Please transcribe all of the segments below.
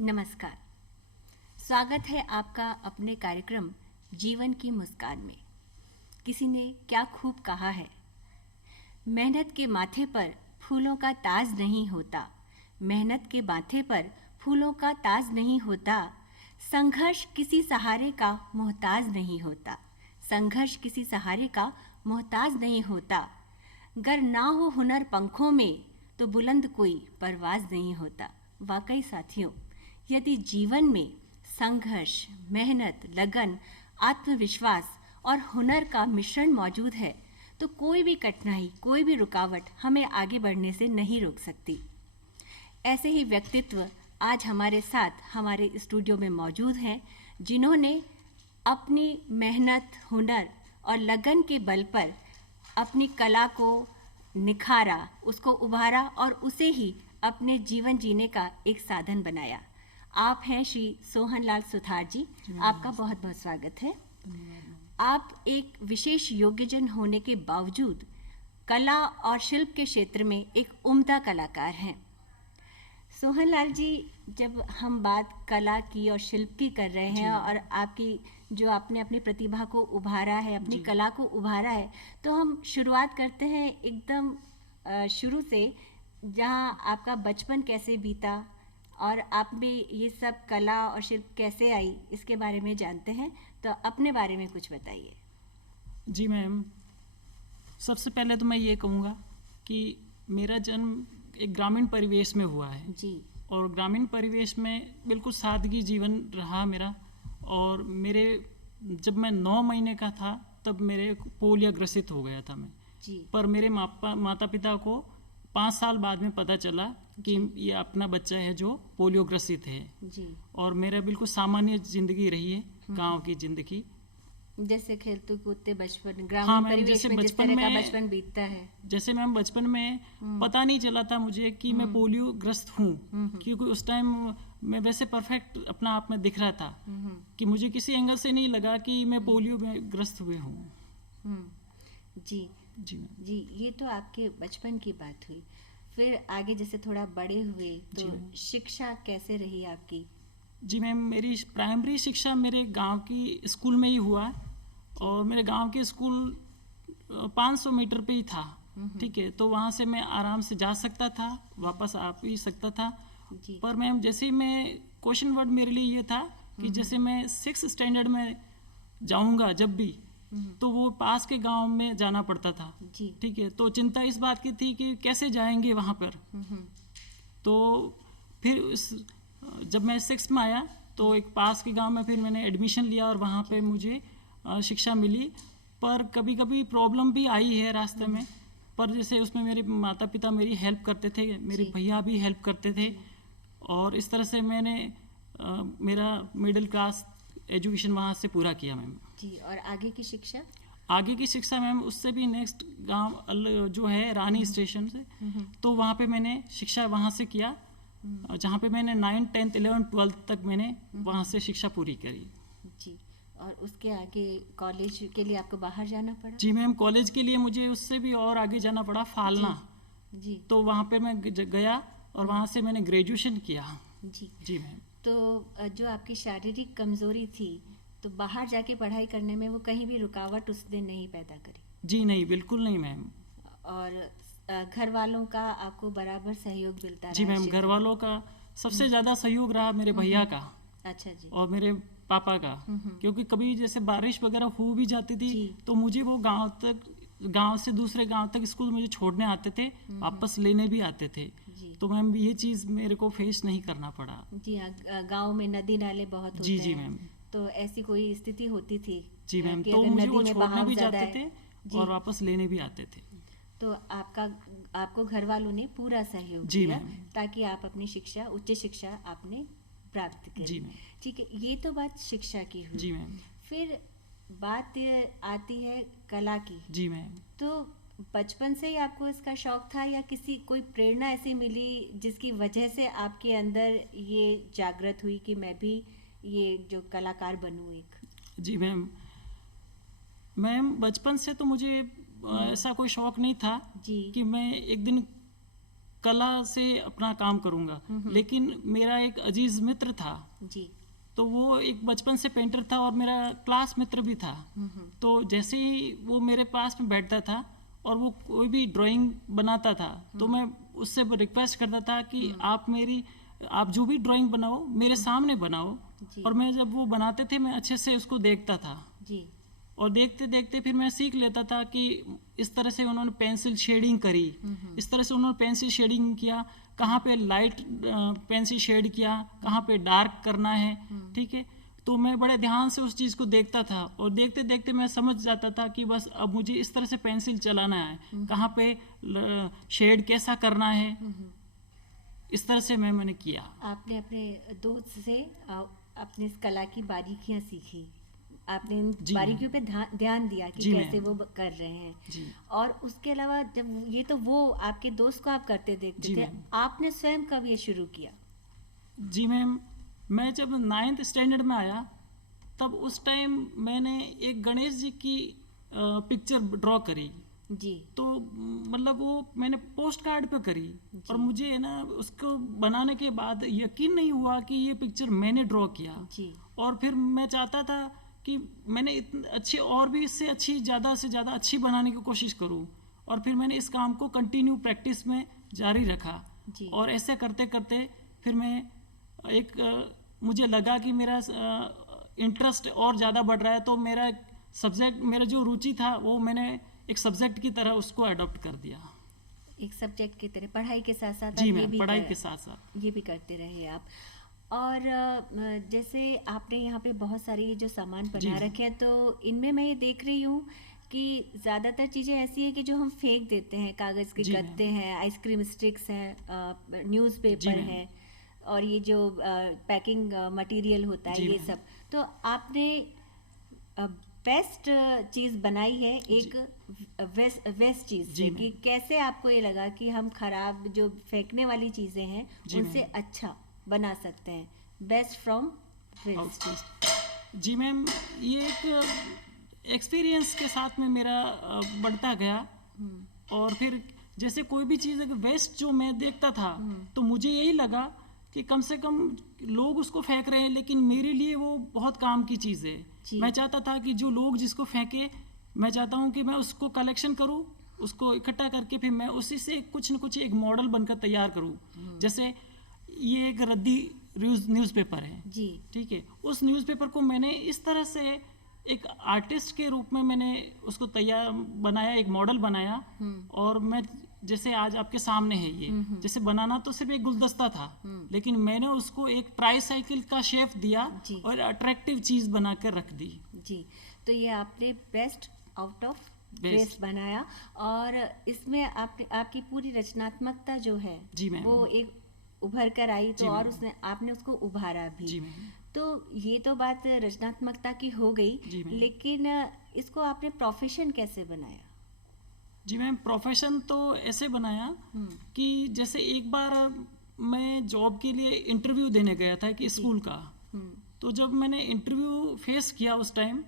नमस्कार। स्वागत है आपका अपने कार्यक्रम जीवन की मुस्कान में। किसी ने क्या खूब कहा है, मेहनत के माथे पर फूलों का ताज नहीं होता, मेहनत के माथे पर फूलों का ताज नहीं होता, संघर्ष किसी सहारे का मोहताज नहीं होता, संघर्ष किसी सहारे का मोहताज नहीं होता, गर ना हो हुनर पंखों में तो बुलंद कोई परवाज नहीं होता। वाकई साथियों, यदि जीवन में संघर्ष, मेहनत, लगन, आत्मविश्वास और हुनर का मिश्रण मौजूद है तो कोई भी कठिनाई, कोई भी रुकावट हमें आगे बढ़ने से नहीं रोक सकती। ऐसे ही व्यक्तित्व आज हमारे साथ हमारे स्टूडियो में मौजूद हैं, जिन्होंने अपनी मेहनत, हुनर और लगन के बल पर अपनी कला को निखारा, उसको उभारा और उसे ही अपने जीवन जीने का एक साधन बनाया। आप हैं श्री सोहनलाल सुथार जी, आपका बहुत बहुत स्वागत है। आप एक विशेष योग्यजन होने के बावजूद कला और शिल्प के क्षेत्र में एक उम्दा कलाकार हैं। सोहनलाल जी, जब हम बात कला की और शिल्प की कर रहे हैं और आपकी जो आपने अपनी प्रतिभा को उभारा है, अपनी कला को उभारा है, तो हम शुरुआत करते हैं एकदम शुरू से, जहां आपका बचपन कैसे बीता और आप में ये सब कला और शिल्प कैसे आई, इसके बारे में जानते हैं। तो अपने बारे में कुछ बताइए। जी मैम, सबसे पहले तो मैं ये कहूँगा कि मेरा जन्म एक ग्रामीण परिवेश में हुआ है जी। और ग्रामीण परिवेश में बिल्कुल सादगी जीवन रहा मेरा। और मेरे जब मैं 9 महीने का था तब मेरे पोलियो ग्रसित हो गया था मैं जी। पर मेरे माता पिता को 5 साल बाद में पता चला कि ये अपना बच्चा है जो पोलियो ग्रसित है जी। और मेरा बिल्कुल सामान्य जिंदगी रही है, गांव की जिंदगी, जैसे खेलते कूदते बचपन, हाँ ग्रामीण मैम, परिवेश जैसे में जिस बचपन तरह का में बचपन बीतता है। जैसे मैम बचपन में पता नहीं चला था मुझे कि मैं पोलियो ग्रस्त हूँ, क्योंकि उस टाइम मैं वैसे परफेक्ट अपना आप में दिख रहा था कि मुझे किसी एंगल से नहीं लगा कि मैं पोलियो में ग्रस्त हुए हूँ। जी जी मैम। जी, ये तो आपके बचपन की बात हुई। फिर आगे जैसे थोड़ा बड़े हुए तो शिक्षा कैसे रही आपकी? जी मैम, मेरी प्राइमरी शिक्षा मेरे गांव की स्कूल में ही हुआ और मेरे गांव के स्कूल 500 मीटर पे ही था। ठीक है, तो वहाँ से मैं आराम से जा सकता था, वापस आ भी सकता था। जी। पर मैम जैसे ही मैं क्वेश्चन वर्ड मेरे लिए ये था कि जैसे मैं 6th स्टैंडर्ड में जाऊँगा जब भी, तो वो पास के गांव में जाना पड़ता था। जी। ठीक है, तो चिंता इस बात की थी कि कैसे जाएंगे वहाँ पर। तो फिर जब मैं 6th में आया तो एक पास के गांव में फिर मैंने एडमिशन लिया और वहाँ पे मुझे शिक्षा मिली। पर कभी कभी प्रॉब्लम भी आई है रास्ते में, पर जैसे उसमें मेरे माता पिता मेरी हेल्प करते थे, मेरे भैया भी हेल्प करते थे और इस तरह से मैंने मेरा मिडिल क्लास एजुकेशन वहाँ से पूरा किया मैम। जी। और आगे की शिक्षा? आगे की शिक्षा मैम उससे भी नेक्स्ट गांव जो है रानी स्टेशन से, तो वहाँ पे मैंने शिक्षा वहाँ से किया, जहाँ पे मैंने 9th 10th 11th 12th तक मैंने वहाँ से शिक्षा पूरी करी। जी। और उसके आगे कॉलेज के लिए आपको बाहर जाना पड़ा? जी मैम, कॉलेज के लिए मुझे उससे भी और आगे जाना पड़ा, फालना। जी। तो वहाँ पे मैं गया और वहाँ से मैंने ग्रेजुएशन किया। जी। जी मैम। तो जो आपकी शारीरिक कमजोरी थी, तो बाहर जाके पढ़ाई करने में वो कहीं भी रुकावट उसने नहीं पैदा करी? जी नहीं, बिल्कुल नहीं मैम। और घर वालों का आपको बराबर सहयोग मिलता रहा? जी मैम, घर वालों का सबसे ज़्यादा सहयोग रहा मेरे भैया का। अच्छा जी। और मेरे पापा का, क्योंकि कभी जैसे बारिश वगैरह हो भी जाती थी तो मुझे वो गांव से दूसरे गांव तक स्कूल मुझे छोड़ने आते थे, वापस लेने भी आते थे। तो मैम ये चीज़ मेरे को फेस नहीं करना पड़ा। जी हाँ, गांव में नदी नाले बहुत होते जी हैं। जी मैम। तो ऐसी कोई स्थिति होती थी? जी मैम, तो मुझे वो छोड़ने भी जाते थे और वापस लेने भी आते थे। तो आपको घर वालों ने पूरा सहयोग दिया ताकि आप अपनी शिक्षा, उच्च शिक्षा आपने प्राप्त करी। जी मैम। ठीक है, ये तो बात शिक्षा की हुई। जी मैम। फिर बात आती है कला की। जी मैम। तो बचपन से ही आपको इसका शौक था या कोई प्रेरणा ऐसी मिली जिसकी वजह से आपके अंदर ये जागृत हुई कि मैं भी ये जो कलाकार बनूं एक? जी मैम, बचपन से तो मुझे ऐसा कोई शौक नहीं था जी। कि मैं एक दिन कला से अपना काम करूँगा। लेकिन मेरा एक अजीज मित्र था जी। तो वो एक बचपन से पेंटर था और मेरा क्लास मित्र भी था। तो जैसे ही वो मेरे पास में बैठता था और वो कोई भी ड्राइंग बनाता था तो मैं उससे रिक्वेस्ट करता था कि आप जो भी ड्राइंग बनाओ मेरे सामने बनाओ। और मैं जब वो बनाते थे मैं अच्छे से उसको देखता था जी। और देखते देखते फिर मैं सीख लेता था कि इस तरह से उन्होंने पेंसिल शेडिंग करी, इस तरह से उन्होंने पेंसिल शेडिंग किया, कहाँ पे लाइट पेंसिल शेड किया, कहाँ पे डार्क करना है, ठीक है। तो मैं बड़े ध्यान से उस चीज़ को देखता था और देखते देखते मैं समझ जाता था कि बस अब मुझे इस तरह से पेंसिल चलाना है, कहाँ पे शेड कैसा करना है। इस तरह से मैंने किया। आपने अपने दोस्त से अपनी इस कला की बारीकियां सीखी, आपने इन बारीकियों पे ध्यान दिया कि कैसे वो कर रहे हैं। और उसके अलावा जब ये तो वो आपके दोस्त को आप करते देखते थे, आपने स्वयं कब ये शुरू किया? जी मैम, मैं जब 9th स्टैंडर्ड में आया तब उस टाइम मैंने एक गणेश जी की पिक्चर ड्रॉ करी जी। तो मतलब वो मैंने पोस्ट कार्ड पे करी और मुझे है ना उसको बनाने के बाद यकीन नहीं हुआ कि ये पिक्चर मैंने ड्रॉ किया जी। और फिर मैं चाहता था कि मैंने इतनी अच्छी और भी इससे अच्छी ज़्यादा से ज़्यादा अच्छी बनाने की कोशिश करूं और फिर मैंने इस काम को कंटिन्यू प्रैक्टिस में जारी रखा जी। और ऐसे करते करते फिर मैं मुझे लगा कि मेरा इंटरेस्ट और ज़्यादा बढ़ रहा है तो मेरा सब्जेक्ट, मेरा जो रुचि था वो मैंने एक सब्जेक्ट की तरह उसको अडॉप्ट कर दिया। एक सब्जेक्ट की तरह पढ़ाई के साथ साथ जी मैम, पढ़ाई के साथ साथ ये भी करते रहे आप। और जैसे आपने यहाँ पे बहुत सारी जो सामान बना रखे हैं तो इनमें मैं ये देख रही हूँ कि ज़्यादातर चीज़ें ऐसी है कि जो हम फेंक देते हैं, कागज़ के गत्ते हैं, आइसक्रीम स्टिक्स हैं, न्यूज़पेपर है और ये जो पैकिंग मटेरियल होता है ये सब। तो आपने बेस्ट चीज़ बनाई है एक वेस्ट चीज़ से कि कैसे आपको ये लगा कि हम खराब जो फेंकने वाली चीज़ें हैं उनसे अच्छा बना सकते हैं, बेस्ट फ्रॉम वेस्ट। जी मैम, ये एक एक्सपीरियंस के साथ में मेरा बढ़ता गया और फिर जैसे कोई भी चीज़ अगर वेस्ट जो मैं देखता था तो मुझे यही लगा कि कम से कम लोग उसको फेंक रहे हैं लेकिन मेरे लिए वो बहुत काम की चीज़ है। मैं चाहता था कि जो लोग जिसको फेंके, मैं चाहता हूँ कि मैं उसको कलेक्शन करूँ, उसको इकट्ठा करके फिर मैं उसी से कुछ न कुछ एक मॉडल बनकर तैयार करूँ। जैसे ये एक रद्दी न्यूज़पेपर है जी, ठीक है। उस न्यूज़पेपर को मैंने इस तरह से एक आर्टिस्ट के रूप में मैंने उसको तैयार बनाया, एक मॉडल बनाया और मैं जैसे आज आपके सामने है ये, जैसे बनाना तो सिर्फ एक गुलदस्ता था लेकिन मैंने उसको एक ट्राईसाइकिल का शेप दिया और अट्रैक्टिव चीज बनाकर रख दी जी। तो ये आपने बेस्ट आउट ऑफ वेस्ट बनाया और इसमें आपकी पूरी रचनात्मकता जो है वो एक उभर कर आई तो और आपने उसको उभारा भी। तो ये तो बात रचनात्मकता की हो गई, लेकिन इसको आपने प्रोफेशन कैसे बनाया? जी मैम, प्रोफेशन तो ऐसे बनाया कि जैसे एक बार मैं जॉब के लिए इंटरव्यू देने गया था कि स्कूल का, तो जब मैंने इंटरव्यू फेस किया उस टाइम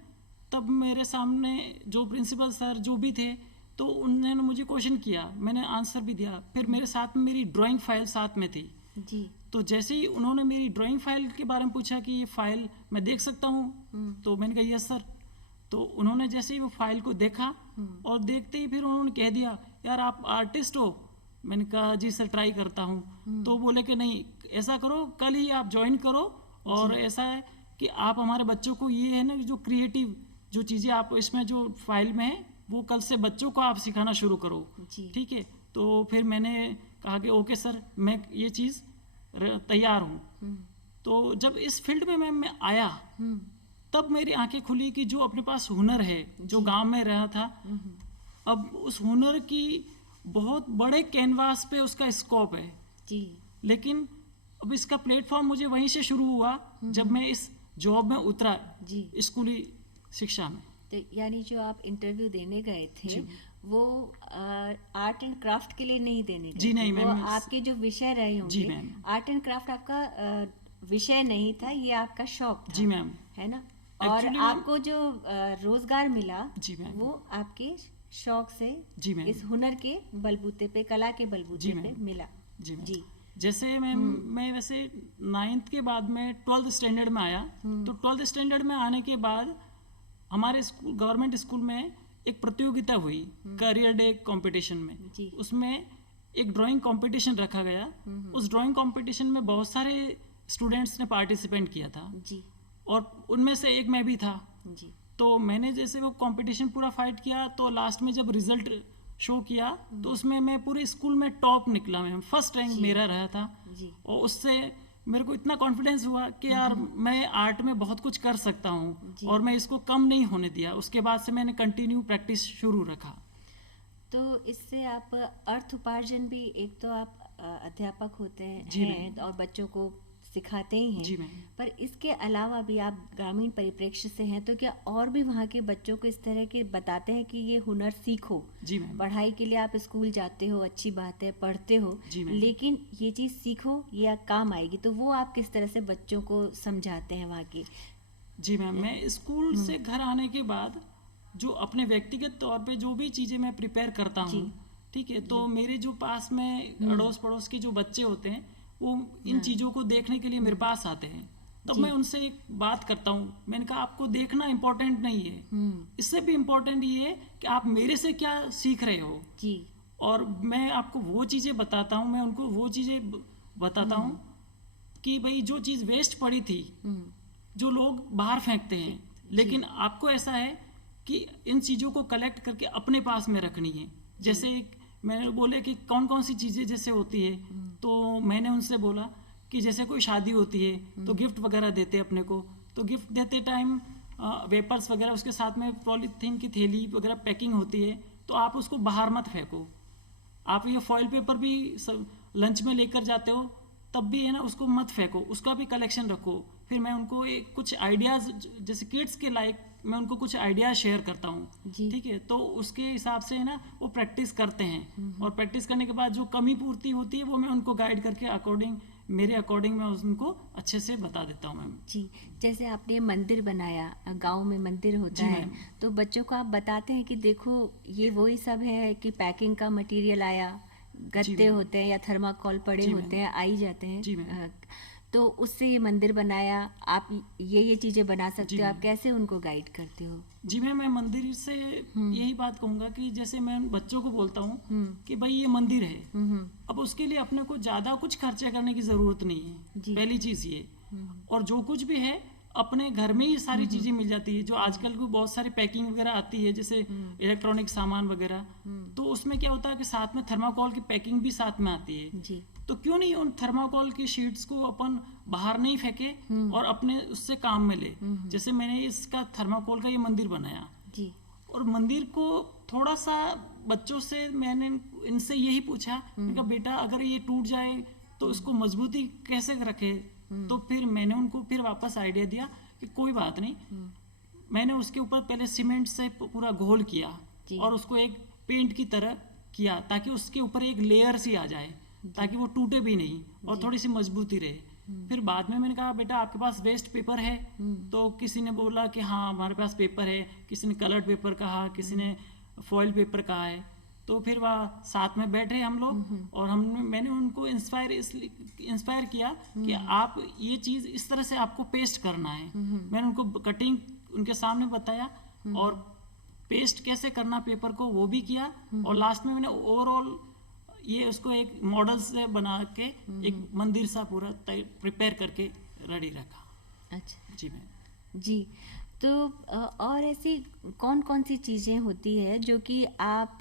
तब मेरे सामने जो प्रिंसिपल सर जो भी थे तो उन्होंने मुझे क्वेश्चन किया, मैंने आंसर भी दिया। फिर मेरे साथ में मेरी ड्राइंग फाइल साथ में थी जी। तो जैसे ही उन्होंने मेरी ड्राइंग फाइल के बारे में पूछा कि ये फाइल मैं देख सकता हूँ, तो मैंने कहा यस सर। तो उन्होंने जैसे ही वो फाइल को देखा और देखते ही फिर उन्होंने कह दिया यार आप आर्टिस्ट हो। मैंने कहा जी सर ट्राई करता हूँ। तो बोले कि नहीं ऐसा करो, कल ही आप ज्वाइन करो और ऐसा है कि आप हमारे बच्चों को ये है ना जो क्रिएटिव जो चीज़ें आप इसमें जो फाइल में है वो कल से बच्चों को आप सिखाना शुरू करो, ठीक है। तो फिर मैंने कहा कि ओके सर मैं ये चीज़ तैयार हूँ। तो जब इस फील्ड में मैं आया तब मेरी आंखें खुली कि जो अपने पास हुनर है, जो गांव में रहा था, अब उस हुनर की बहुत बड़े कैनवास पे उसका स्कोप है जी। लेकिन अब इसका प्लेटफॉर्म मुझे वहीं से शुरू हुआ जब मैं इस जॉब में उतरा जी, स्कूली शिक्षा में। तो यानी जो आप इंटरव्यू देने गए थे वो आर्ट एंड क्राफ्ट के लिए नहीं देने गए जी, नहीं, वो आपके जो विषय रहे होंगे, आर्ट एंड क्राफ्ट आपका विषय नहीं था, ये आपका शौक था जी मैम, है ना। और आपको जो रोजगार मिला वो आपके शौक से इस हुनर के बलबूते पे, कला के बलबूते पे मिला जी मैम। जी जैसे मैं वैसे 9th के बाद में 12th स्टैंडर्ड में आया, तो 12th स्टैंडर्ड में आने के बाद हमारे स्कूल, गवर्नमेंट स्कूल में एक प्रतियोगिता हुई करियर डे कंपटीशन में। जी। उसमें एक ड्राइंग कंपटीशन रखा गया। उस ड्राइंग कंपटीशन में बहुत सारे स्टूडेंट्स ने पार्टिसिपेट किया था जी और उनमें से एक मैं भी था। जी तो मैंने जैसे वो कंपटीशन पूरा फाइट किया, तो लास्ट में जब रिजल्ट शो किया तो उसमें मैं पूरे स्कूल में टॉप निकला, मैं फर्स्ट रैंक मेरा रहा था। जी और उससे मेरे को इतना कॉन्फिडेंस हुआ कि यार मैं आर्ट में बहुत कुछ कर सकता हूँ जी। और मैं इसको कम नहीं होने दिया। उसके बाद से मैंने कंटिन्यू प्रैक्टिस शुरू रखा। तो इससे आप अर्थ उपार्जन भी, एक तो आप अध्यापक होते जी हैं और बच्चों को सिखाते ही जी हैं, मैम। पर इसके अलावा भी आप ग्रामीण परिप्रेक्ष्य से हैं, तो क्या और भी वहाँ के बच्चों को इस तरह के बताते हैं कि ये हुनर सीखो? जी मैम। पढ़ाई के लिए आप स्कूल जाते हो, अच्छी बात है, पढ़ते हो, जी मैम। लेकिन ये चीज़ सीखो, ये काम आएगी, तो वो आप किस तरह से बच्चों को समझाते हैं वहाँ की? जी मैम, मैं स्कूल से घर आने के बाद जो अपने व्यक्तिगत तौर पे जो भी चीज़ें मैं प्रिपेयर करता जी। हूँ, ठीक है, तो मेरे जो पास में अड़ोस पड़ोस के जो बच्चे होते हैं वो इन चीज़ों को देखने के लिए मेरे पास आते हैं। तब जी। मैं उनसे एक बात करता हूँ, मैंने कहा आपको देखना इम्पोर्टेंट नहीं है, इससे भी इम्पोर्टेंट ये है कि आप मेरे से क्या सीख रहे हो। जी और मैं आपको वो चीज़ें बताता हूँ, मैं उनको वो चीज़ें बताता हूँ कि भाई जो चीज़ वेस्ट पड़ी थी, जो लोग बाहर फेंकते हैं, लेकिन आपको ऐसा है कि इन चीज़ों को कलेक्ट करके अपने पास में रखनी है। जैसे मैंने बोले कि कौन कौन सी चीज़ें जैसे होती है, तो मैंने उनसे बोला कि जैसे कोई शादी होती है तो गिफ्ट वगैरह देते हैं अपने को, तो गिफ्ट देते टाइम वेपर्स वगैरह उसके साथ में पॉलीथीन की थैली वगैरह पैकिंग होती है, तो आप उसको बाहर मत फेंको। आप ये फॉइल पेपर भी लंच में लेकर जाते हो तब भी है ना, उसको मत फेंको, उसका भी कलेक्शन रखो। फिर मैं उनको एक कुछ आइडियाज़, जैसे किड्स के लाइक मैं उनको कुछ आइडियाज शेयर करता हूँ, जी। ठीक है, तो उसके हिसाब से है ना वो प्रैक्टिस करते हैं और प्रैक्टिस करने के बाद जो कमी पूर्ति होती है वो मैं उनको गाइड करके मेरे अकॉर्डिंग मैं उनको अच्छे से बता देता हूँ मैम। जी, जैसे आपने मंदिर बनाया, गांव में मंदिर होता जी है, मैम। तो बच्चों को आप बताते हैं कि देखो ये वही सब है कि पैकिंग का मटेरियल आया, गत्ते मैम। होते हैं या थर्माकोल पड़े जी होते मैम। हैं, आई जाते हैं, जी मैम। तो उससे ये मंदिर बनाया, आप ये चीजें बना सकते जी हो, आप मैम। कैसे उनको गाइड करते हो? जी मैं मंदिर से यही बात कहूँगा कि जैसे मैं बच्चों को बोलता हूँ कि भाई ये मंदिर है, अब उसके लिए अपने को ज़्यादा कुछ खर्चा करने की ज़रूरत नहीं है। जी। पहली चीज़ ये, और जो कुछ भी है अपने घर में ही सारी चीज़ें मिल जाती है। जो आजकल को बहुत सारी पैकिंग वगैरह आती है, जैसे इलेक्ट्रॉनिक सामान वगैरह, तो उसमें क्या होता है कि साथ में थर्माकोल की पैकिंग भी साथ में आती है। जी तो क्यों नहीं उन थर्माकोल की शीट्स को अपन बाहर नहीं फेंके और अपने उससे काम में ले। जैसे मैंने इसका थर्माकोल का ये मंदिर बनाया, जी और मंदिर को थोड़ा सा बच्चों से मैंने इनसे यही पूछा, मैंने कहा बेटा अगर ये टूट जाए तो इसको मजबूती कैसे रखे। तो फिर मैंने उनको फिर वापस आइडिया दिया कि कोई बात नहीं, मैंने उसके ऊपर पहले सीमेंट से पूरा घोल किया जी। और उसको एक पेंट की तरह किया ताकि उसके ऊपर एक लेयर सी आ जाए, ताकि वो टूटे भी नहीं और थोड़ी सी मजबूती रहे। फिर बाद में मैंने कहा बेटा आपके पास वेस्ट पेपर है, तो किसी ने बोला कि हाँ हमारे पास पेपर है, किसी ने कलर्ड पेपर कहा, किसी ने फॉइल पेपर कहा है। तो फिर वह साथ में बैठे हम लोग और मैंने उनको इंस्पायर किया कि आप ये चीज़ इस तरह से आपको पेस्ट करना है। मैंने उनको कटिंग उनके सामने बताया और पेस्ट कैसे करना पेपर को वो भी किया, और लास्ट में मैंने ओवरऑल ये उसको एक मॉडल से बना के एक मंदिर सा पूरा प्रिपेयर करके रेडी रखा। अच्छा जी मैम। जी, तो और ऐसी कौन कौन सी चीज़ें होती है जो कि आप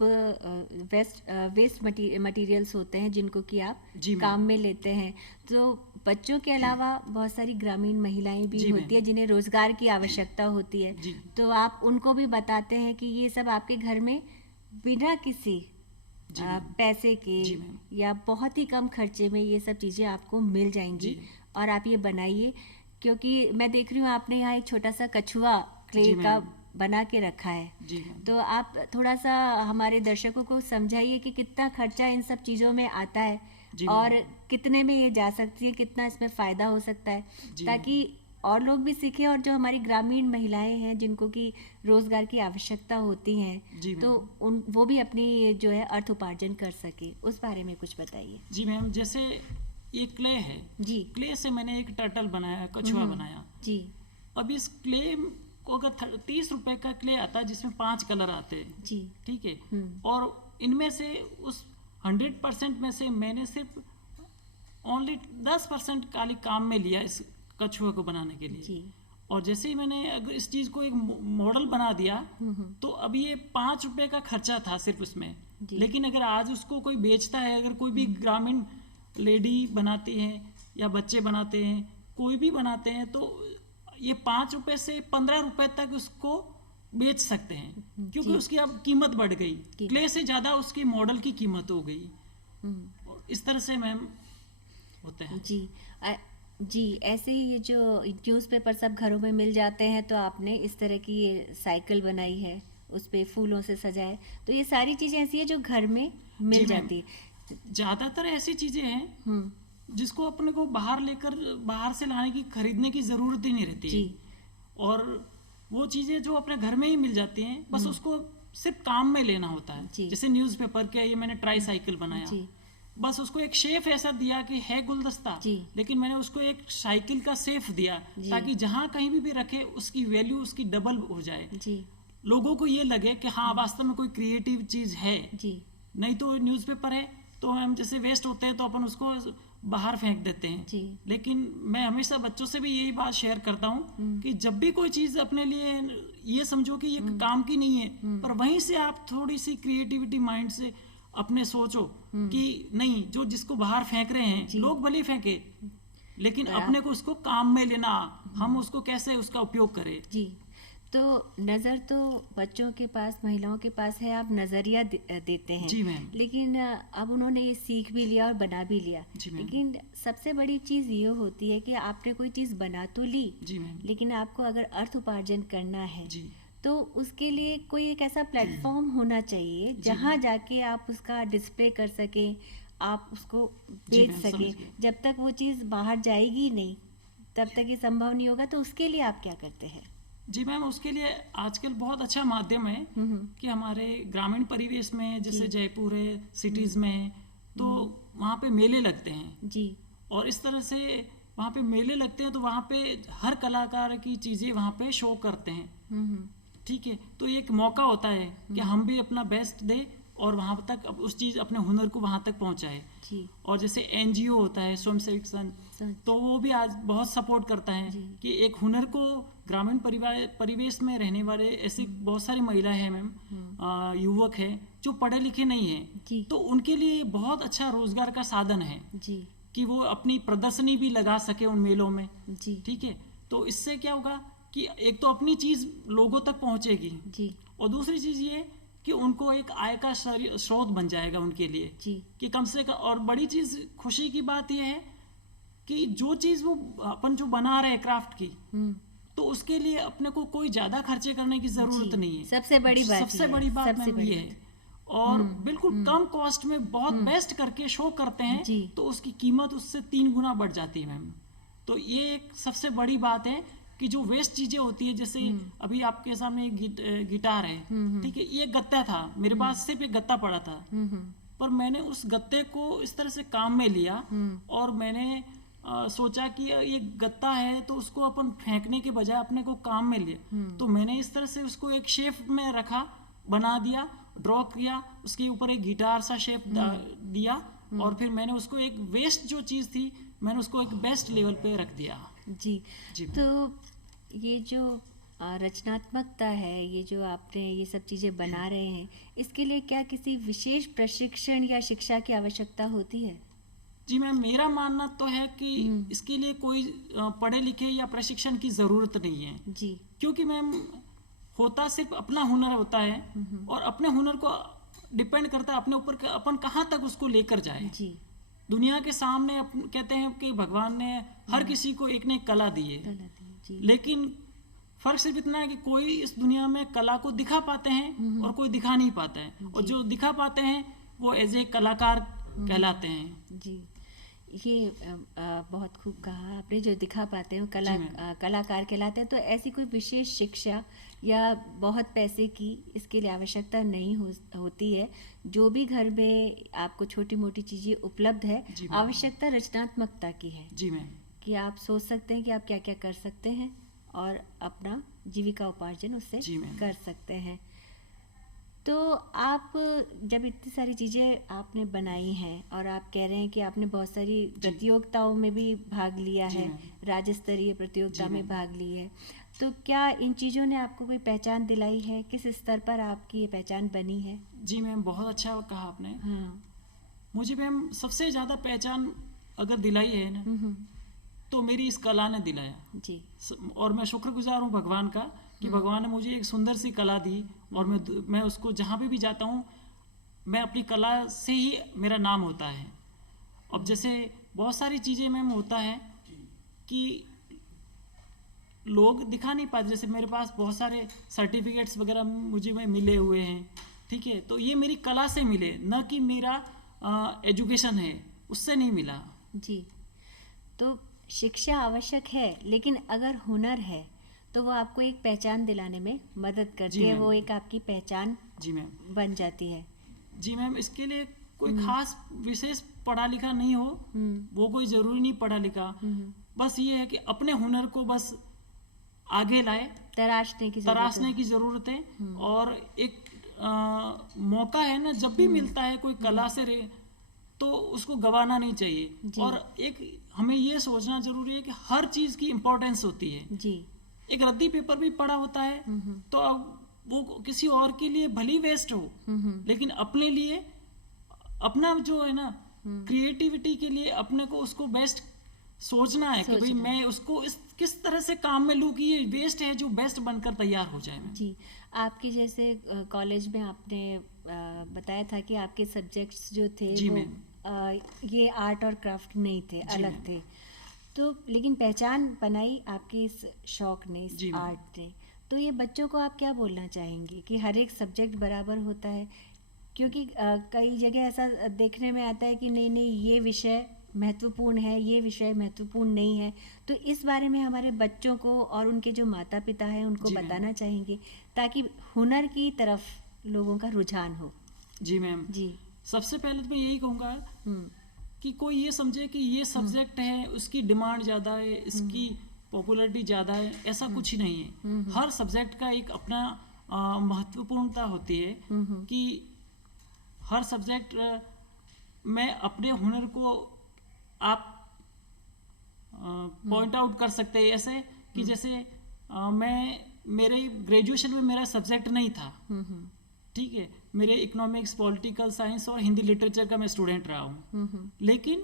वेस्ट मटेरियल्स होते हैं जिनको कि आप जी मैम। काम में लेते हैं, तो बच्चों के अलावा बहुत सारी ग्रामीण महिलाएं भी जी होती मैम। है जिन्हें रोजगार की आवश्यकता होती है, जी। तो आप उनको भी बताते हैं कि ये सब आपके घर में बिना किसी जी मैम। पैसे के जी मैम। या बहुत ही कम खर्चे में ये सब चीज़ें आपको मिल जाएंगी जी। और आप ये बनाइए। क्योंकि मैं देख रही हूँ आपने यहाँ एक छोटा सा कछुआ क्ले जी का मैम। बना के रखा है, जी मैम। तो आप थोड़ा सा हमारे दर्शकों को समझाइए कि कितना खर्चा इन सब चीज़ों में आता है जी और मैम। कितने में ये जा सकती है, कितना इसमें फ़ायदा हो सकता है, जी ताकि और लोग भी सीखें, और जो हमारी ग्रामीण महिलाएं हैं जिनको कि रोजगार की आवश्यकता होती जी है, तो वो भी अपनी जो है अर्थ उपार्जन कर सके, उस बारे में कुछ बताइए। जी मैम, जैसे ये क्ले है जी। क्ले से मैंने एक टर्टल बनाया, कछुआ बनाया जी। अब इस क्ले को अगर 30 रुपए का क्ले आता है जिसमें 5 कलर आते हैं। जी। ठीक है। और इनमें से उस 100% में से मैंने सिर्फ ओनली 10% खाली काम में लिया इस कछुआ को बनाने के लिए। जी। और जैसे ही मैंने अगर इस चीज को एक मॉडल बना दिया तो अब ये 5 रुपए का खर्चा था सिर्फ उसमें। लेकिन अगर आज उसको कोई बेचता है, अगर कोई भी ग्रामीण लेडी बनाती है या बच्चे बनाते हैं, कोई भी बनाते हैं, तो ये 5 रुपए से 15 रुपए तक उसको बेच सकते हैं, क्योंकि उसकी अब कीमत बढ़ गई, क्ले से ज्यादा उसकी मॉडल की कीमत हो गई। इस तरह से मैम होता है। जी। जी, ऐसे ही ये जो न्यूज़पेपर सब घरों में मिल जाते हैं, तो आपने इस तरह की ये साइकिल बनाई है, उस पे फूलों से सजाए, तो ये सारी चीजें ऐसी है जो घर में मिल जाती। ज्यादातर ऐसी चीजें हैं जिसको अपने को बाहर से लाने की, खरीदने की जरूरत ही नहीं रहती है। और वो चीजें जो अपने घर में ही मिल जाती हैं, बस उसको सिर्फ काम में लेना होता है। जैसे न्यूज़पेपर के ये मैंने ट्राई साइकिल बनाया, बस उसको एक शेप ऐसा दिया कि है गुलदस्ता, लेकिन मैंने उसको एक साइकिल का शेप दिया ताकि जहां कहीं भी रखे उसकी वैल्यू उसकी डबल हो जाए। लोगों को ये लगे कि हाँ वास्तव में कोई क्रिएटिव चीज है। नहीं तो न्यूज़पेपर है तो हम जैसे वेस्ट होते हैं तो अपन उसको बाहर फेंक देते हैं। लेकिन मैं हमेशा बच्चों से भी यही बात शेयर करता हूँ कि जब भी कोई चीज अपने लिए ये समझो कि ये काम की नहीं है, पर वहीं से आप थोड़ी सी क्रिएटिविटी माइंड से अपने सोचो कि नहीं, जो जिसको बाहर फेंक रहे हैं लोग भले फेंके, लेकिन अपने को उसको काम में लेना, हम उसको कैसे उसका उपयोग करें। जी। तो नज़र तो बच्चों के पास, महिलाओं के पास है, आप नज़रिया देते हैं। जी मैम। लेकिन अब उन्होंने ये सीख भी लिया और बना भी लिया। लेकिन सबसे बड़ी चीज़ ये होती है कि आपने कोई चीज़ बना तो ली, लेकिन आपको अगर अर्थ उपार्जन करना है तो उसके लिए कोई एक ऐसा प्लेटफॉर्म होना चाहिए जहाँ जाके आप उसका डिस्प्ले कर सकें, आप उसको बेच सकें। जब तक वो चीज़ बाहर जाएगी नहीं, तब तक ये संभव नहीं होगा। तो उसके लिए आप क्या करते हैं? जी मैम, उसके लिए आजकल बहुत अच्छा माध्यम है कि हमारे ग्रामीण परिवेश में, जैसे जयपुर है, सिटीज में, तो वहाँ पे मेले लगते हैं। जी। और इस तरह से वहाँ पे मेले लगते हैं तो वहाँ पे हर कलाकार की चीजें वहाँ पे शो करते हैं। ठीक है। तो एक मौका होता है कि हम भी अपना बेस्ट दें और वहाँ तक उस चीज, अपने हुनर को वहाँ तक पहुँचाए। और जैसे NGO होता है, स्वयंसेवक संघ, तो वो भी आज बहुत सपोर्ट करता है कि एक हुनर को ग्रामीण परिवेश में रहने वाले ऐसी बहुत सारी महिलाएं हैं मैम, युवक है जो पढ़े लिखे नहीं है, तो उनके लिए बहुत अच्छा रोजगार का साधन है कि वो अपनी प्रदर्शनी भी लगा सके उन मेलों में। ठीक है। तो इससे क्या होगा कि एक तो अपनी चीज लोगों तक पहुंचेगी, और दूसरी चीज ये कि उनको एक आय का स्रोत बन जाएगा उनके लिए कि कम से कम। और बड़ी चीज, खुशी की बात यह है कि जो चीज वो अपन जो बना रहे हैं क्राफ्ट की, तो उसके लिए अपने को कोई ज्यादा खर्चे करने की जरूरत नहीं है। सबसे बड़ी बात ये है। और बिल्कुल कम कॉस्ट में बहुत बेस्ट करके शो करते हैं, तो उसकी कीमत उससे 3 गुना बढ़ जाती है मैम। तो ये एक सबसे बड़ी बात है कि जो वेस्ट चीजें होती है, जैसे अभी आपके सामने एक गिटार है, ठीक है, ये गत्ता था, मेरे पास सिर्फ एक गत्ता पड़ा था, पर मैंने उस गत्ते को इस तरह से काम में लिया और मैंने सोचा कि ये गत्ता है तो उसको अपन फेंकने के बजाय अपने को काम में लिया, तो मैंने इस तरह से उसको एक शेप में रखा, बना दिया, ड्रॉ किया, उसके ऊपर एक गिटार सा शेप दिया, और फिर मैंने उसको एक वेस्ट जो चीज थी मैंने उसको एक बेस्ट लेवल पे रख दिया। जी। तो ये जो रचनात्मकता है, ये जो आपने ये सब चीज़ें बना रहे हैं, इसके लिए क्या किसी विशेष प्रशिक्षण या शिक्षा की आवश्यकता होती है? जी मैम, मेरा मानना तो है कि इसके लिए कोई पढ़े लिखे या प्रशिक्षण की जरूरत नहीं है जी। क्योंकि मैम होता सिर्फ अपना हुनर होता है, और अपने हुनर को डिपेंड करता है अपने ऊपर कि अपन कहाँ तक उसको लेकर जाए जी। दुनिया के सामने कहते हैं कि भगवान ने हर किसी को एक ने कला दी है, लेकिन फर्क सिर्फ इतना है कि कोई इस दुनिया में कला को दिखा पाते हैं और कोई दिखा नहीं पाता है, और जो दिखा पाते हैं वो एज ए कलाकार कहलाते हैं जी। ये बहुत खूब कहा आपने, जो दिखा पाते हैं वो कलाकार कहलाते हैं। तो ऐसी कोई विशेष शिक्षा या बहुत पैसे की इसके लिए आवश्यकता नहीं होती है। जो भी घर में आपको छोटी मोटी चीज़ें उपलब्ध है, आवश्यकता रचनात्मकता की है। जी मैम। कि आप सोच सकते हैं कि आप क्या क्या कर सकते हैं और अपना जीविका उपार्जन उससे कर सकते हैं। तो आप जब इतनी सारी चीज़ें आपने बनाई हैं और आप कह रहे हैं कि आपने बहुत सारी प्रतियोगिताओं में भी भाग लिया है, राज्य स्तरीय प्रतियोगिता में भाग ली है, तो क्या इन चीज़ों ने आपको कोई पहचान दिलाई है? किस स्तर पर आपकी ये पहचान बनी है? जी मैम, बहुत अच्छा कहा आपने। हाँ। मुझे मैम सबसे ज़्यादा पहचान अगर दिलाई है ना, तो मेरी इस कला ने दिलाया जी। और मैं शुक्रगुजार हूँ भगवान का कि भगवान ने मुझे एक सुंदर सी कला दी और मैं उसको जहाँ पे भी जाता हूँ मैं अपनी कला से ही मेरा नाम होता है। अब जैसे बहुत सारी चीज़ें मैम होता है कि लोग दिखा नहीं पाते, जैसे मेरे पास बहुत सारे सर्टिफिकेट्स वगैरह मुझे में मिले हुए हैं, ठीक है, तो ये मेरी कला से मिले, न कि मेरा एजुकेशन है उससे नहीं मिला जी। तो शिक्षा आवश्यक है, लेकिन अगर हुनर है तो वो आपको एक पहचान दिलाने में मदद करती है, वो एक आपकी पहचान जी मैम बन जाती है। जी मैम, इसके लिए कोई खास विशेष पढ़ा लिखा नहीं हो, वो कोई ज़रूरी नहीं पढ़ा लिखा, बस ये है कि अपने हुनर को बस आगे लाए, तराशने की ज़रूरत है। और एक मौका है ना, जब भी मिलता है कोई कला से तो उसको गवाना नहीं चाहिए। और एक हमें ये सोचना जरूरी है कि हर चीज़ की इम्पोर्टेंस होती है जी। एक रद्दी पेपर भी पड़ा होता है तो अब वो किसी और के लिए भली वेस्ट हो, लेकिन अपने लिए अपना जो है ना क्रिएटिविटी के लिए अपने को उसको बेस्ट सोचना है कि भाई मैं उसको किस तरह से काम में लूँ कि ये वेस्ट है जो बेस्ट बनकर तैयार हो जाए जी। आपके जैसे कॉलेज में आपने बताया था कि आपके सब्जेक्ट्स जो थे वो ये आर्ट और क्राफ्ट नहीं थे, अलग थे, तो लेकिन पहचान बनाई आपके इस शौक ने, इस आर्ट ने। तो ये बच्चों को आप क्या बोलना चाहेंगे कि हर एक सब्जेक्ट बराबर होता है? क्योंकि कई जगह ऐसा देखने में आता है कि नहीं नहीं ये विषय महत्वपूर्ण है, ये विषय महत्वपूर्ण नहीं है। तो इस बारे में हमारे बच्चों को और उनके जो माता पिता हैं उनको बताना चाहेंगे ताकि हुनर की तरफ लोगों का रुझान हो। जी मैम जी। सबसे पहले तो मैं यही कहूँगा कि कोई ये समझे कि ये सब्जेक्ट है, उसकी डिमांड ज़्यादा है, इसकी पॉपुलैरिटी ज़्यादा है, ऐसा कुछ ही नहीं है। हर सब्जेक्ट का एक अपना महत्वपूर्णता होती है कि हर सब्जेक्ट में अपने हुनर को आप पॉइंट आउट कर सकते हैं। ऐसे कि जैसे मैं मेरे ग्रेजुएशन में मेरा सब्जेक्ट नहीं था, ठीक है, मेरे इकोनॉमिक्स, पॉलिटिकल साइंस और हिंदी लिटरेचर का मैं स्टूडेंट रहा हूँ, लेकिन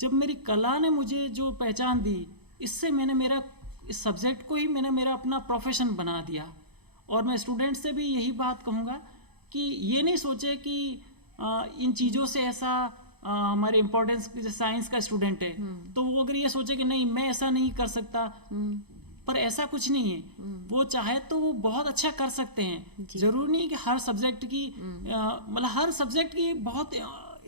जब मेरी कला ने मुझे जो पहचान दी, इससे मैंने मेरा इस सब्जेक्ट को ही मैंने मेरा अपना प्रोफेशन बना दिया। और मैं स्टूडेंट से भी यही बात कहूँगा कि ये नहीं सोचे कि इन चीज़ों से ऐसा हमारे इम्पोर्टेंस, जैसे साइंस का स्टूडेंट है तो वो अगर ये सोचे कि नहीं मैं ऐसा नहीं कर सकता, पर ऐसा कुछ नहीं है। वो चाहे तो वो बहुत अच्छा कर सकते हैं। जरूरी नहीं कि हर सब्जेक्ट की मतलब हर सब्जेक्ट की बहुत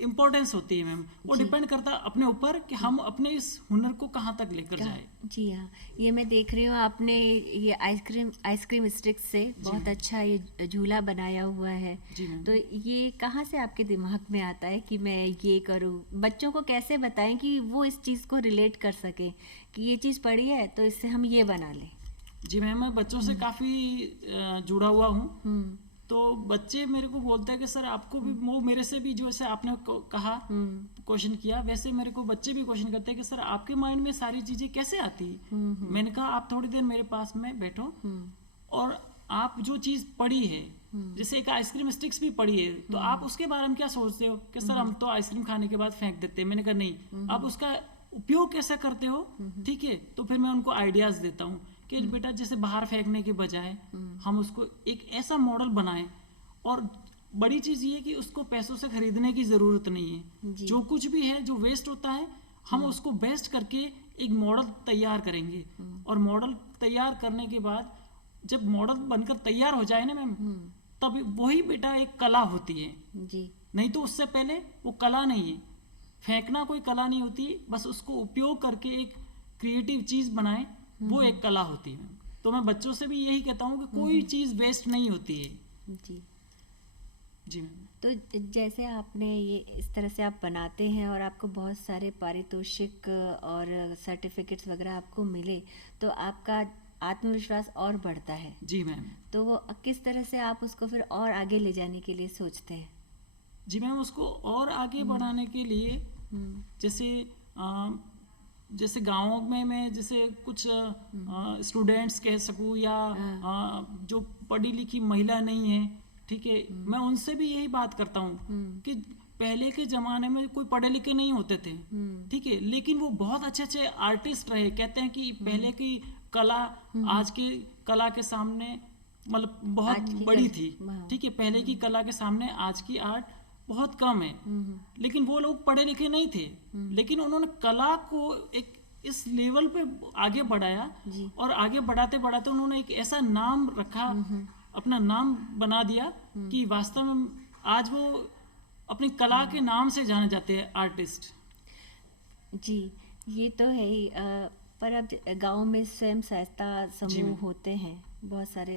इम्पोर्टेंस होती है मैम, वो डिपेंड करता है अपने ऊपर कि हम अपने इस हुनर को कहाँ तक लेकर जाए। जी हाँ, ये मैं देख रही हूँ आपने ये आइसक्रीम स्टिक्स से बहुत अच्छा ये झूला बनाया हुआ है। तो ये कहाँ से आपके दिमाग में आता है कि मैं ये करूँ? बच्चों को कैसे बताएं कि वो इस चीज़ को रिलेट कर सके कि ये चीज़ पड़ी है तो इससे हम ये बना लें? जी मैम, मैं बच्चों से काफ़ी जुड़ा हुआ हूँ, तो बच्चे मेरे को बोलते हैं कि सर आपको भी वो मेरे से भी जैसे आपने कहा क्वेश्चन किया, वैसे मेरे को बच्चे भी क्वेश्चन करते हैं कि सर आपके माइंड में सारी चीज़ें कैसे आती है। मैंने कहा आप थोड़ी देर मेरे पास में बैठो और आप जो चीज़ पढ़ी है, जैसे एक आइसक्रीम स्टिक्स भी पढ़ी है, तो आप उसके बारे में क्या सोचते हो कि सर हम तो आइसक्रीम खाने के बाद फेंक देते हैं। मैंने कहा नहीं, आप उसका उपयोग कैसे करते हो, ठीक है। तो फिर मैं उनको आइडियाज़ देता हूँ कि बेटा जैसे बाहर फेंकने के बजाय हम उसको एक ऐसा मॉडल बनाएं, और बड़ी चीज़ ये कि उसको पैसों से खरीदने की ज़रूरत नहीं है। जो कुछ भी है जो वेस्ट होता है हम उसको बेस्ट करके एक मॉडल तैयार करेंगे, और मॉडल तैयार करने के बाद जब मॉडल बनकर तैयार हो जाए ना मैम, तब वही बेटा एक कला होती है जी। नहीं तो उससे पहले वो कला नहीं है, फेंकना कोई कला नहीं होती, बस उसको उपयोग करके एक क्रिएटिव चीज़ बनाए, वो एक कला होती है। तो मैं बच्चों से भी यही कहता हूँ कि कोई चीज़ वेस्ट नहीं होती है। जी जी मैम। तो जैसे आपने ये इस तरह से आप बनाते हैं और आपको बहुत सारे पारितोषिक और सर्टिफिकेट्स वगैरह आपको मिले, तो आपका आत्मविश्वास और बढ़ता है। जी मैम। तो वो किस तरह से आप उसको फिर और आगे ले जाने के लिए सोचते हैं? जी मैम, उसको और आगे बढ़ाने के लिए जैसे जैसे गाँव में मैं जैसे कुछ स्टूडेंट्स कह सकूँ या जो पढ़ी लिखी महिला नहीं है, ठीक है, मैं उनसे भी यही बात करता हूँ कि पहले के ज़माने में कोई पढ़े लिखे नहीं होते थे, ठीक है, लेकिन वो बहुत अच्छे अच्छे आर्टिस्ट रहे। कहते हैं कि पहले की कला आज की कला के सामने मतलब बहुत बड़ी थी, ठीक है, पहले की कला के सामने आज की आर्ट बहुत कम है। लेकिन वो लोग पढ़े लिखे नहीं थे, लेकिन उन्होंने कला को एक इस लेवल पे आगे बढ़ाया और आगे बढ़ाते बढ़ाते उन्होंने एक ऐसा नाम रखा, अपना नाम बना दिया कि वास्तव में आज वो अपनी कला के नाम से जाने जाते हैं आर्टिस्ट। जी, ये तो है ही। पर अब गांव में स्वयं सहायता समूह होते हैं बहुत सारे,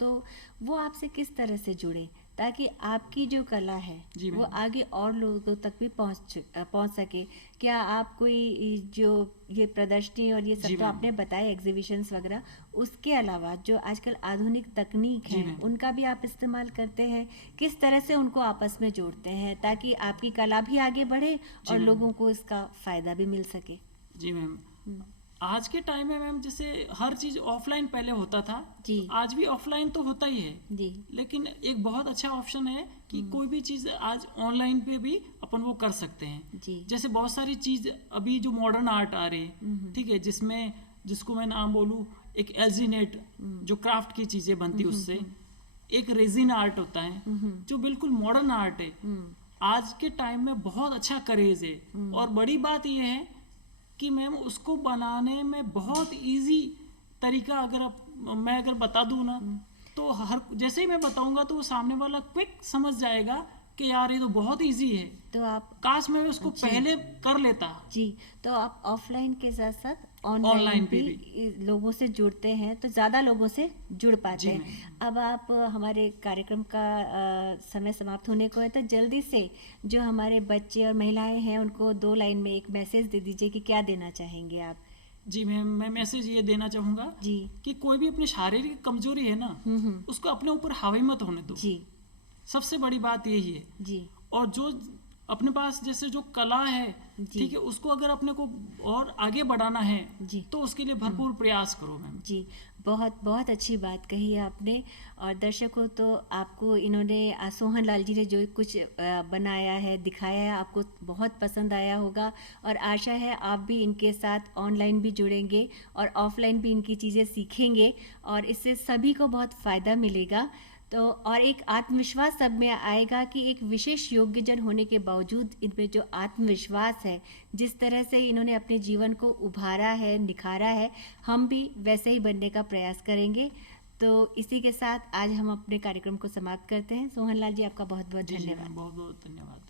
तो वो आपसे किस तरह से जुड़े ताकि आपकी जो कला है वो आगे और लोगों तक भी पहुंच सके? क्या आप कोई जो ये प्रदर्शनी और ये सब तो आपने बताया एग्जीबिशंस वगैरह, उसके अलावा जो आजकल आधुनिक तकनीक है उनका भी आप इस्तेमाल करते हैं? किस तरह से उनको आपस में जोड़ते हैं ताकि आपकी कला भी आगे बढ़े और लोगों को इसका फायदा भी मिल सके? जी मैम, आज के टाइम में मैम जैसे हर चीज़ ऑफलाइन पहले होता था जी, आज भी ऑफलाइन तो होता ही है जी, लेकिन एक बहुत अच्छा ऑप्शन है कि कोई भी चीज़ आज ऑनलाइन पे भी अपन वो कर सकते हैं जी। जैसे बहुत सारी चीज़ अभी जो मॉडर्न आर्ट आ रही है, ठीक है, जिसमें जिसको मैं नाम बोलूँ, एक एल्जीनेट जो क्राफ्ट की चीज़ें बनती उससे, एक रेजिन आर्ट होता है जो बिल्कुल मॉडर्न आर्ट है। आज के टाइम में बहुत अच्छा क्रेज है और बड़ी बात यह है कि मैम उसको बनाने में बहुत इजी तरीका मैं अगर बता दूं ना, तो हर जैसे ही मैं बताऊंगा तो वो सामने वाला क्विक समझ जाएगा कि यार ये तो बहुत इजी है, तो आप काश मैं उसको पहले कर लेता। जी, तो आप ऑफलाइन के साथ साथ ऑनलाइन भी लोगों से जुड़ते हैं तो ज़्यादा लोगों से जुड़ पाते हैं। अब आप हमारे कार्यक्रम का समय समाप्त होने को है, तो जल्दी से जो हमारे बच्चे और महिलाएं हैं उनको 2 लाइन में एक मैसेज दे दीजिए कि क्या देना चाहेंगे आप? जी मैम, मैं मैसेज ये देना चाहूँगा जी कि कोई भी अपनी शारीरिक कमजोरी है ना, उसको अपने ऊपर हावी मत होने दो जी, सबसे बड़ी बात यही है जी। और जो अपने पास जैसे जो कला है, ठीक है, उसको अगर अपने को और आगे बढ़ाना है जी, तो उसके लिए भरपूर प्रयास करो मैम जी। बहुत बहुत अच्छी बात कही आपने। और दर्शकों, तो आपको इन्होंने सोहन लाल जी ने जो कुछ बनाया है, दिखाया है, आपको बहुत पसंद आया होगा और आशा है आप भी इनके साथ ऑनलाइन भी जुड़ेंगे और ऑफलाइन भी इनकी चीज़ें सीखेंगे और इससे सभी को बहुत फ़ायदा मिलेगा। तो और एक आत्मविश्वास सब में आएगा कि एक विशेष योग्यजन होने के बावजूद इनमें जो आत्मविश्वास है, जिस तरह से इन्होंने अपने जीवन को उभारा है, निखारा है, हम भी वैसे ही बनने का प्रयास करेंगे। तो इसी के साथ आज हम अपने कार्यक्रम को समाप्त करते हैं। सोहन लाल जी, आपका बहुत बहुत धन्यवाद। बहुत बहुत धन्यवाद।